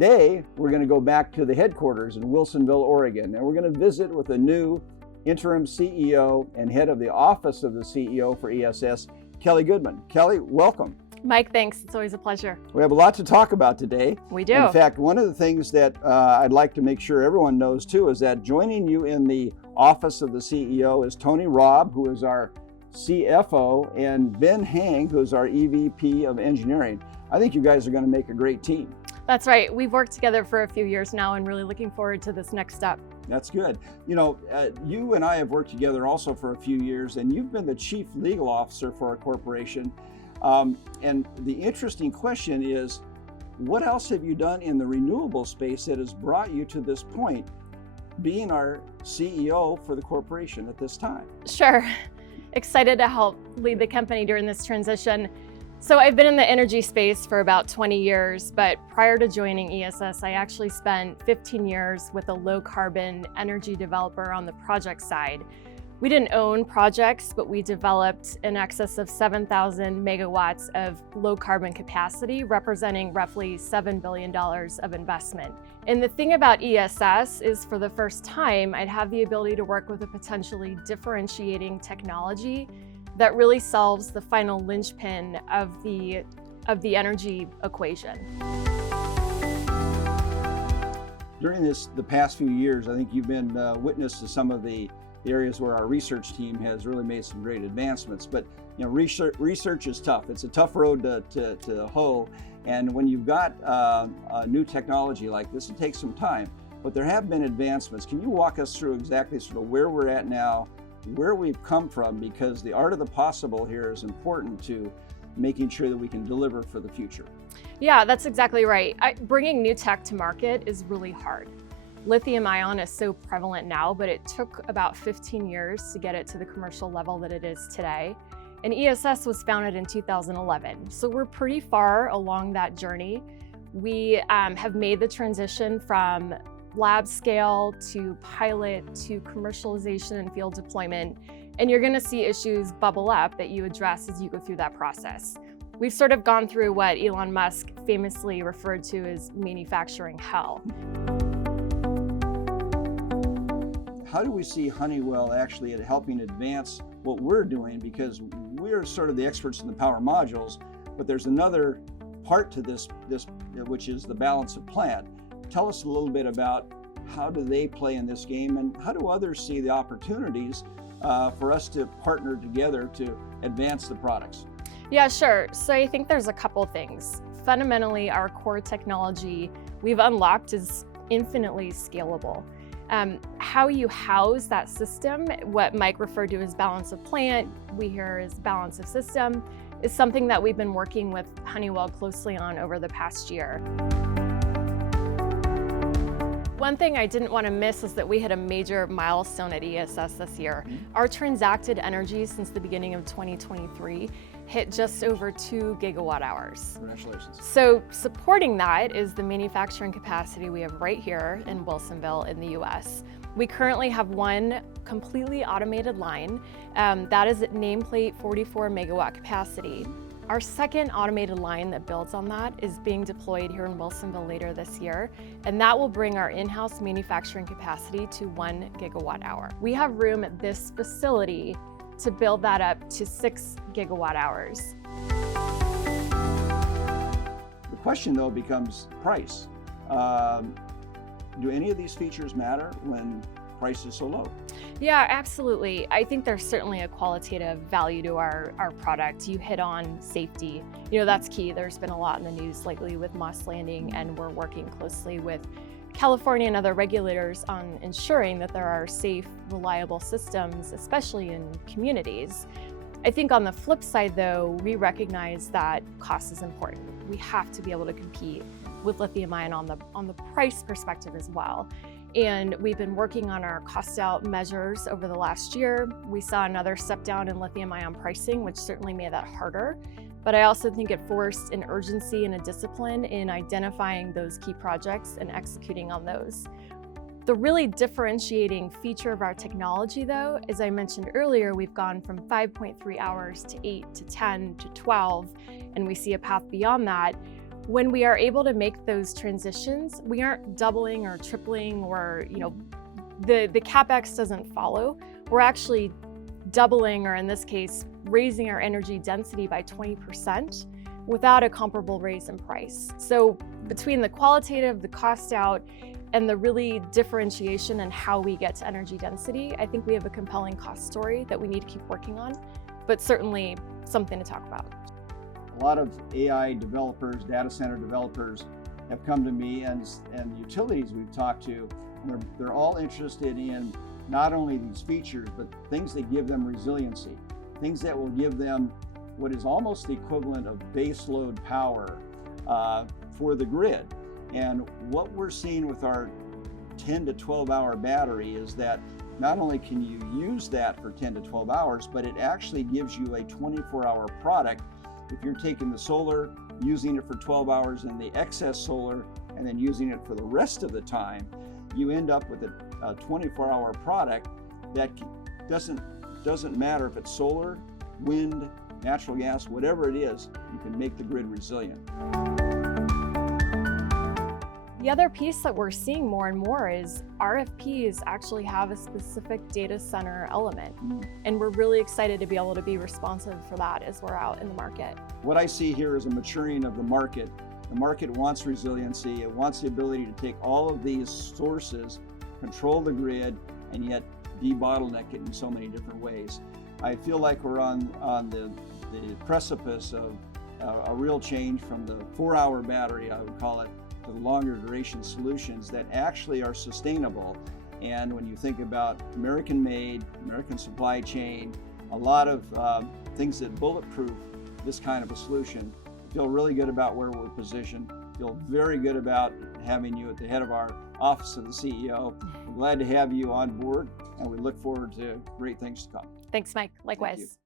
today, we're going to go back to the headquarters in Wilsonville, Oregon, and we're going to visit with a new interim CEO and head of the Office of the CEO for ESS, Kelly Goodman. Kelly, welcome. Mike, thanks. It's always a pleasure. We have a lot to talk about today. We do. In fact, one of the things that I'd like to make sure everyone knows too is that joining you in the Office of the CEO is Tony Robb, who is our CFO, and Ben Hang, who is our EVP of Engineering. I think you guys are going to make a great team. That's right. We've worked together for a few years now and really looking forward to this next step. That's good. You know, you and I have worked together also for a few years, and you've been the Chief Legal Officer for our corporation. And the interesting question is, what else have you done in the renewable space that has brought you to this point, being our CEO for the corporation at this time? Sure. Excited to help lead the company during this transition. So I've been in the energy space for about 20 years, but prior to joining ESS, I actually spent 15 years with a low carbon energy developer on the project side. We didn't own projects, but we developed in excess of 7,000 megawatts of low carbon capacity, representing roughly $7 billion of investment. And the thing about ESS is, for the first time, I'd have the ability to work with a potentially differentiating technology that really solves the final linchpin of the energy equation. During the past few years, I think you've been witness to some of the areas where our research team has really made some great advancements. But you know, research is tough. It's a tough road to hoe. And when you've got a new technology like this, it takes some time. But there have been advancements. Can you walk us through exactly sort of where we're at now, where we've come from, because the art of the possible here is important to making sure that we can deliver for the future? Yeah, that's exactly right. Bringing new tech to market is really hard. Lithium ion is so prevalent now, but it took about 15 years to get it to the commercial level that it is today. And ESS was founded in 2011. So we're pretty far along that journey. We have made the transition from lab scale to pilot to commercialization and field deployment. And you're going to see issues bubble up that you address as you go through that process. We've sort of gone through what Elon Musk famously referred to as manufacturing hell. How do we see Honeywell actually at helping advance what we're doing? Because we're sort of the experts in the power modules, but there's another part to this which is the balance of plant. Tell us a little bit about how do they play in this game, and how do others see the opportunities for us to partner together to advance the products? Yeah, sure. So I think there's a couple things. Fundamentally, our core technology we've unlocked is infinitely scalable. How you house that system, what Mike referred to as balance of plant, we hear as balance of system, is something that we've been working with Honeywell closely on over the past year. One thing I didn't want to miss is that we had a major milestone at ESS this year. Our transacted energy since the beginning of 2023 hit just over 2 gigawatt hours. Congratulations. So supporting that is the manufacturing capacity we have right here in Wilsonville in the US. We currently have one completely automated line that is at nameplate 44 megawatt capacity. Our second automated line that builds on that is being deployed here in Wilsonville later this year, and that will bring our in-house manufacturing capacity to 1 gigawatt hour. We have room at this facility to build that up to 6 gigawatt hours. The question though becomes price. Do any of these features matter when price is so low? Yeah, absolutely. I think there's certainly a qualitative value to our product. You hit on safety. You know, that's key. There's been a lot in the news lately with Moss Landing, and we're working closely with California and other regulators on ensuring that there are safe, reliable systems, especially in communities. I think on the flip side though, we recognize that cost is important. We have to be able to compete with lithium ion on the price perspective as well. And we've been working on our cost out measures over the last year. We saw another step down in lithium ion pricing, which certainly made that harder. But I also think it forced an urgency and a discipline in identifying those key projects and executing on those. The really differentiating feature of our technology though, as I mentioned earlier, we've gone from 5.3 hours to 8 to 10 to 12, and we see a path beyond that. When we are able to make those transitions, we aren't doubling or tripling or, the CapEx doesn't follow. We're actually doubling, or in this case, raising our energy density by 20% without a comparable raise in price. So between the qualitative, the cost out, and the really differentiation in how we get to energy density, I think we have a compelling cost story that we need to keep working on, but certainly something to talk about. A lot of AI developers, data center developers have come to me, and utilities we've talked to, and they're all interested in not only these features, but things that give them resiliency, things that will give them what is almost the equivalent of base load power for the grid. And what we're seeing with our 10 to 12 hour battery is that not only can you use that for 10 to 12 hours, but it actually gives you a 24-hour product. If you're taking the solar, using it for 12 hours, and the excess solar, and then using it for the rest of the time, you end up with a 24-hour product that doesn't matter if it's solar, wind, natural gas, whatever it is, you can make the grid resilient. The other piece that we're seeing more and more is RFPs actually have a specific data center element. And we're really excited to be able to be responsive for that as we're out in the market. What I see here is a maturing of the market. The market wants resiliency. It wants the ability to take all of these sources, control the grid, and yet de-bottleneck it in so many different ways. I feel like we're on the precipice of a real change from the 4-hour battery, I would call it, to the longer duration solutions that actually are sustainable. And when you think about American made, American supply chain, a lot of things that bulletproof this kind of a solution, I feel really good about where we're positioned. Feel very good about having you at the head of our office of the CEO. We're glad to have you on board, and we look forward to great things to come. Thanks, Mike. Likewise. Thank you.